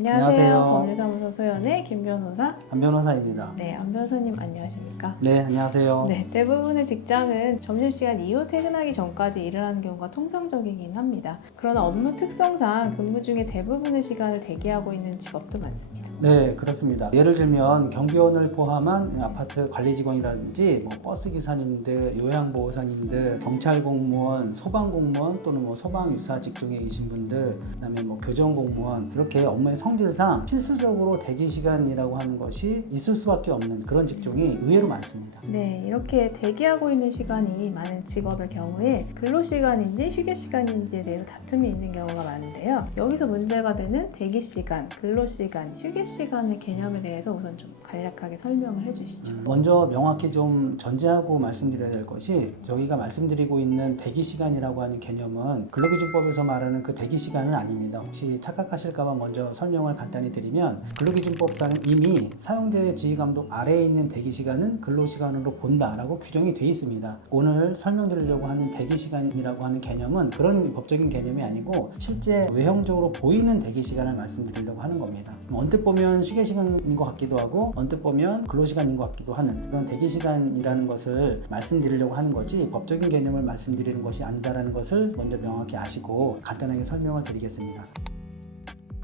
안녕하세요. 안녕하세요. 법률사무소 소연의 김 변호사. 안 변호사입니다. 네, 안 변호사님 안녕하십니까? 네, 안녕하세요. 네, 대부분의 직장은 점심시간 이후 퇴근하기 전까지 일을 하는 경우가 통상적이긴 합니다. 그러나 업무 특성상 근무 중에 대부분의 시간을 대기하고 있는 직업도 많습니다. 네, 그렇습니다. 예를 들면 경비원을 포함한 아파트 관리 직원이라든지 버스 기사님들, 요양보호사님들, 경찰 공무원, 소방 공무원 또는 소방 유사 직종에 계신 분들, 그다음에 교정 공무원, 이렇게 업무의 성질상 필수적으로 대기 시간이라고 하는 것이 있을 수밖에 없는 그런 직종이 의외로 많습니다. 네, 이렇게 대기하고 있는 시간이 많은 직업의 경우에 근로시간인지 휴게시간인지에 대해서 다툼이 있는 경우가 많은데요. 여기서 문제가 되는 대기시간, 근로시간, 휴게시간의 개념에 대해서 우선 좀 간략하게 설명을 해주시죠. 먼저 명확히 좀 전제하고 말씀드려야 될 것이, 저희가 말씀드리고 있는 대기시간이라고 하는 개념은 근로기준법에서 말하는 그 대기시간은 아닙니다. 혹시 착각하실까봐 먼저 설명을 간단히 드리면, 근로기준법상은 이미 사용자의 지휘감독 아래에 있는 대기시간은 근로시간으로 본다라고 규정이 되어 있습니다. 오늘 설명드리려고 하는 대기시간이라고 하는 개념은 그런 법적인 개념이 아니고 실제 외형적으로 보이는 대기시간을 말씀드리려고 하는 겁니다. 언뜻 보면 휴게시간인 것 같기도 하고 언뜻 보면 근로시간인 것 같기도 하는 그런 대기시간이라는 것을 말씀드리려고 하는 거지, 법적인 개념을 말씀드리는 것이 아니다라는 것을 먼저 명확히 아시고 간단하게 설명을 드리겠습니다.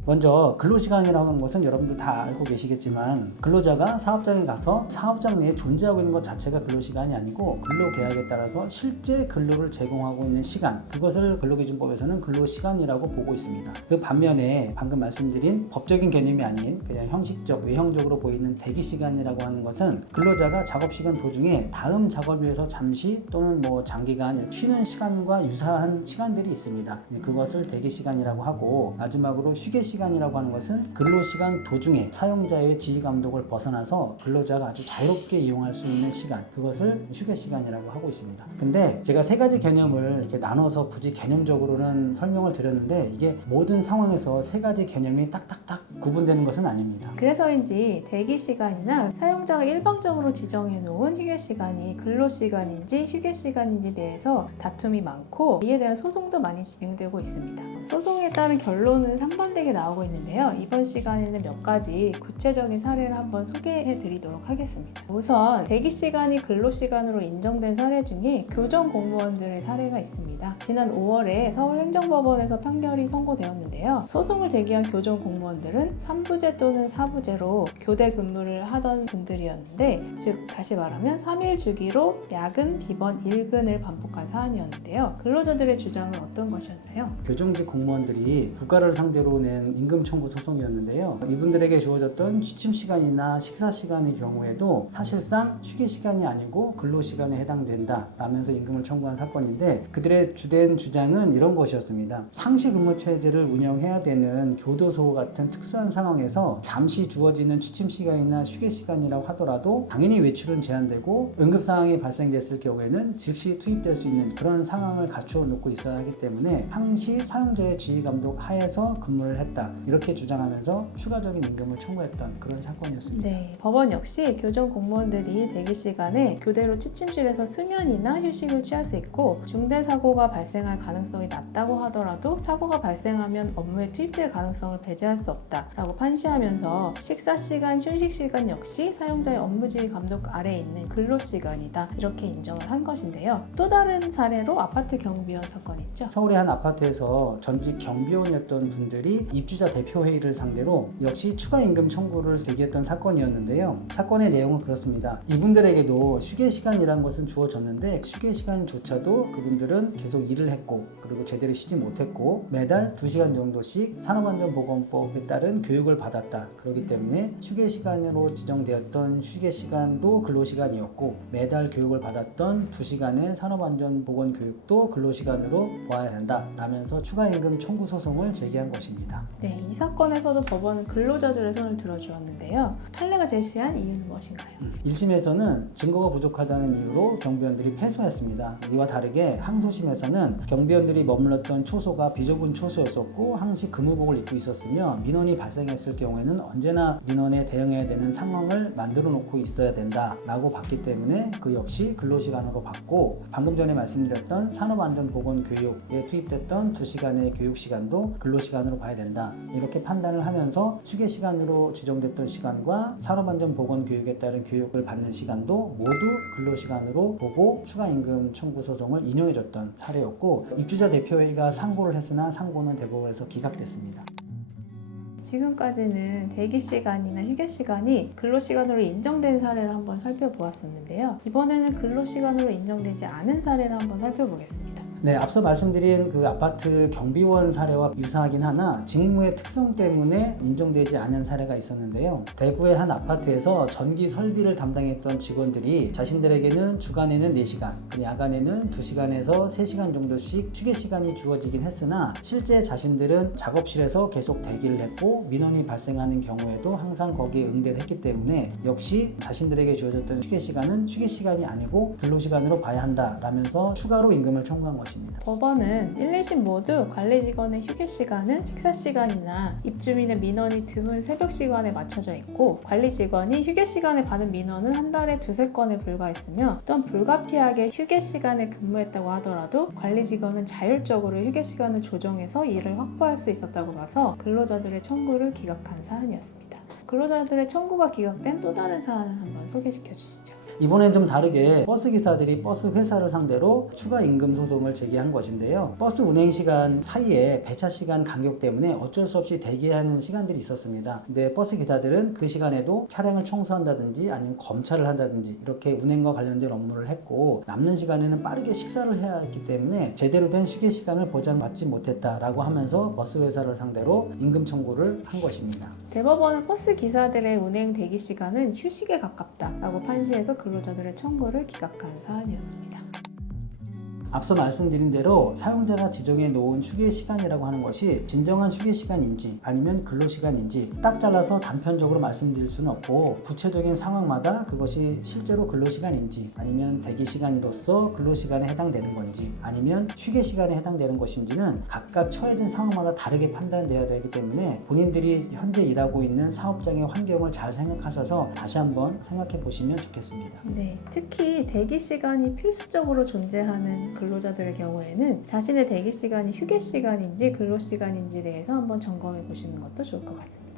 먼저 근로시간이라는 것은 여러분들 다 알고 계시겠지만, 근로자가 사업장에 가서 사업장 내에 존재하고 있는 것 자체가 근로시간이 아니고 근로계약에 따라서 실제 근로를 제공하고 있는 시간, 그것을 근로기준법에서는 근로시간이라고 보고 있습니다. 그 반면에 방금 말씀드린 법적인 개념이 아닌 그냥 형식적, 외형적으로 보이는 대기시간이라고 하는 것은 근로자가 작업시간 도중에 다음 작업을 위해서 잠시 또는 장기간 쉬는 시간과 유사한 시간들이 있습니다. 그것을 대기시간이라고 하고, 마지막으로 휴게시간이라고 하는 것은 근로시간 도중에 사용자의 지휘감독을 벗어나서 근로자가 아주 자유롭게 이용할 수 있는 시간, 그것을 휴게시간이라고 하고 있습니다. 근데 제가 세 가지 개념을 이렇게 나눠서 굳이 개념적으로는 설명을 드렸는데, 이게 모든 상황에서 세 가지 개념이 딱딱딱 구분되는 것은 아닙니다. 그래서인지 대기시간이나 사용자가 일방적으로 지정해 놓은 휴게시간이 근로시간인지 휴게시간인지에 대해서 다툼이 많고, 이에 대한 소송도 많이 진행되고 있습니다. 소송에 따른 결론은 상반되게 나오고 있는데요. 이번 시간에는 몇 가지 구체적인 사례를 한번 소개해 드리도록 하겠습니다. 우선 대기시간이 근로시간으로 인정된 사례 중에 교정 공무원들의 사례가 있습니다. 지난 5월에 서울행정법원에서 판결이 선고되었는데요. 소송을 제기한 교정 공무원들은 3부제 또는 4부제로 교대 근무를 하던 분들이었는데, 즉 다시 말하면 3일 주기로 야근, 비번, 일근을 반복한 사안이었는데요. 근로자들의 주장은 어떤 것이었나요? 교정직 공무원들이 국가를 상대로 낸 임금 청구 소송이었는데요. 이분들에게 주어졌던 취침 시간이나 식사 시간의 경우에도 사실상 휴게 시간이 아니고 근로 시간에 해당된다 라면서 임금을 청구한 사건인데, 그들의 주된 주장은 이런 것이었습니다. 상시 근무 체제를 운영해야 되는 교도소 같은 특수한 상황에서 잠시 주어지는 취침 시간이나 휴게 시간이라고 하더라도 당연히 외출은 제한되고 응급 상황이 발생됐을 경우에는 즉시 투입될 수 있는 그런 상황을 갖추어 놓고 있어야 하기 때문에 항시 사용자의 지휘 감독 하에서 근무를 했다, 이렇게 주장하면서 추가적인 임금을 청구했던 그런 사건이었습니다. 네, 법원 역시 교정 공무원들이 대기 시간에 교대로 취침실에서 수면이나 휴식을 취할 수 있고, 중대 사고가 발생할 가능성이 낮다고 하더라도 사고가 발생하면 업무에 투입될 가능성을 배제할 수 없다라고 판시하면서 식사 시간, 휴식 시간 역시 사용자의 업무 지휘 감독 아래에 있는 근로 시간이다, 이렇게 인정을 한 것인데요. 또 다른 사례로 아파트 경비원 사건이 있죠. 서울의 한 아파트에서 전직 경비원이었던 분들이 입주자 대표회의를 상대로 역시 추가 임금 청구를 제기했던 사건이었는데요. 사건의 내용은 그렇습니다. 이분들에게도 휴게 시간이라는 것은 주어졌는데, 휴게 시간조차도 그분들은 계속 일을 했고, 그리고 제대로 쉬지 못했고, 매달 2시간 정도씩 산업안전보건법에 따른 교육을 받았다. 그렇기 때문에 휴게 시간으로 지정되었던 휴게 시간도 근로시간이었고, 매달 교육을 받았던 2시간의 산업안전보건 교육도 근로시간으로 봐야 한다 라면서 추가 임금 청구 소송을 제기한 것입니다. 네, 이 사건에서도 법원은 근로자들의 손을 들어주었는데요. 판례가 제시한 이유는 무엇인가요? 1심에서는 증거가 부족하다는 이유로 경비원들이 패소했습니다. 이와 다르게 항소심에서는 경비원들이 머물렀던 초소가 비좁은 초소였었고 항시 근무복을 입고 있었으며 민원이 발생했을 경우에는 언제나 민원에 대응해야 되는 상황을 만들어 놓고 있어야 된다라고 봤기 때문에 그 역시 근로시간으로 봤고, 방금 전에 말씀드렸던 산업안전보건교육에 투입됐던 2시간의 이상의 교육 시간도 근로 시간으로 봐야 된다. 이렇게 판단을 하면서 휴게 시간으로 지정됐던 시간과 산업안전보건교육에 따른 교육을 받는 시간도 모두 근로 시간으로 보고 추가 임금 청구 소송을 인용해줬던 사례였고, 입주자 대표회의가 상고를 했으나 상고는 대법원에서 기각됐습니다. 지금까지는 대기 시간이나 휴게 시간이 근로 시간으로 인정된 사례를 한번 살펴보았었는데요. 이번에는 근로 시간으로 인정되지 않은 사례를 한번 살펴보겠습니다. 네, 앞서 말씀드린 그 아파트 경비원 사례와 유사하긴 하나 직무의 특성 때문에 인정되지 않은 사례가 있었는데요. 대구의 한 아파트에서 전기 설비를 담당했던 직원들이 자신들에게는 주간에는 4시간, 야간에는 2시간에서 3시간 정도씩 휴게 시간이 주어지긴 했으나 실제 자신들은 작업실에서 계속 대기를 했고 민원이 발생하는 경우에도 항상 거기에 응대를 했기 때문에 역시 자신들에게 주어졌던 휴게 시간은 휴게 시간이 아니고 근로 시간으로 봐야 한다라면서 추가로 임금을 청구한 것입니다. 법원은 1, 2심 모두 관리 직원의 휴게 시간은 식사 시간이나 입주민의 민원이 드문 새벽 시간에 맞춰져 있고, 관리 직원이 휴게 시간에 받은 민원은 한 달에 2-3건에 불과했으며, 또한 불가피하게 휴게 시간에 근무했다고 하더라도 관리 직원은 자율적으로 휴게 시간을 조정해서 일을 확보할 수 있었다고 봐서 근로자들의 청구를 기각한 사안이었습니다. 근로자들의 청구가 기각된 또 다른 사안을 한번 소개시켜 주시죠. 이번엔 좀 다르게 버스 기사들이 버스 회사를 상대로 추가 임금 소송을 제기한 것인데요. 버스 운행 시간 사이에 배차 시간 간격 때문에 어쩔 수 없이 대기하는 시간들이 있었습니다. 근데 버스 기사들은 그 시간에도 차량을 청소한다든지 아니면 검차를 한다든지 이렇게 운행과 관련된 업무를 했고, 남는 시간에는 빠르게 식사를 해야 했기 때문에 제대로 된 휴게 시간을 보장받지 못했다라고 하면서 버스 회사를 상대로 임금 청구를 한 것입니다. 대법원은 버스 기사들의 운행 대기 시간은 휴식에 가깝다라고 판시해서 근로자들의 청구를 기각한 사안이었습니다. 앞서 말씀드린 대로 사용자가 지정해 놓은 휴게 시간이라고 하는 것이 진정한 휴게 시간인지 아니면 근로 시간인지 딱 잘라서 단편적으로 말씀드릴 수는 없고, 구체적인 상황마다 그것이 실제로 근로 시간인지 아니면 대기 시간으로서 근로 시간에 해당되는 건지 아니면 휴게 시간에 해당되는 것인지는 각각 처해진 상황마다 다르게 판단돼야 되기 때문에 본인들이 현재 일하고 있는 사업장의 환경을 잘 생각하셔서 다시 한번 생각해 보시면 좋겠습니다. 네, 특히 대기 시간이 필수적으로 존재하는 근로자들의 경우에는 자신의 대기 시간이 휴게 시간인지 근로 시간인지에 대해서 한번 점검해 보시는 것도 좋을 것 같습니다.